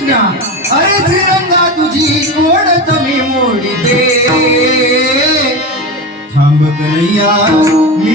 कृष्णा अरे तिरंगा तुझी कोडत मी मोडिते? थांब कन्हैया मी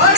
Olha,